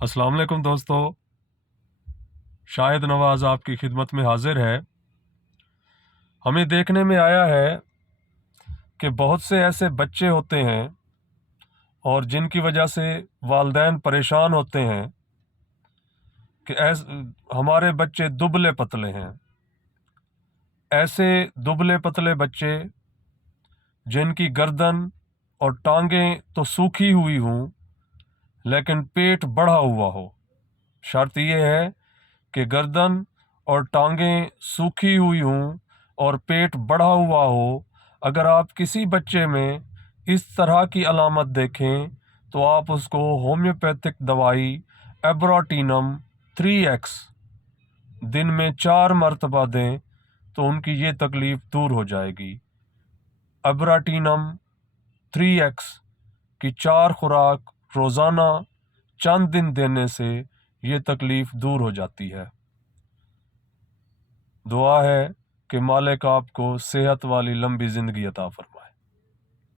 अस्सलाम वालेकुम दोस्तों। शाहिद नवाज आपकी खिदमत में हाजिर है। हमें देखने में आया है कि बहुत से ऐसे बच्चे होते हैं और जिनकी वजह से वालिदैन परेशान होते हैं कि हमारे बच्चे दुबले पतले हैं। ऐसे दुबले पतले बच्चे जिनकी गर्दन और टांगें तो सूखी हुई हों लेकिन पेट बढ़ा हुआ हो। शर्त यह है कि गर्दन और टांगें सूखी हुई हों और पेट बढ़ा हुआ हो। अगर आप किसी बच्चे में इस तरह की अलामत देखें तो आप उसको होम्योपैथिक दवाई एब्राटीनम 3x दिन में 4 मरतबा दें तो उनकी ये तकलीफ़ दूर हो जाएगी। एब्राटीनम 3x की 4 खुराक रोज़ाना चंद दिन देने से ये तकलीफ़ दूर हो जाती है। दुआ है कि मालिक आपको सेहत वाली लंबी ज़िंदगी अता फरमाए।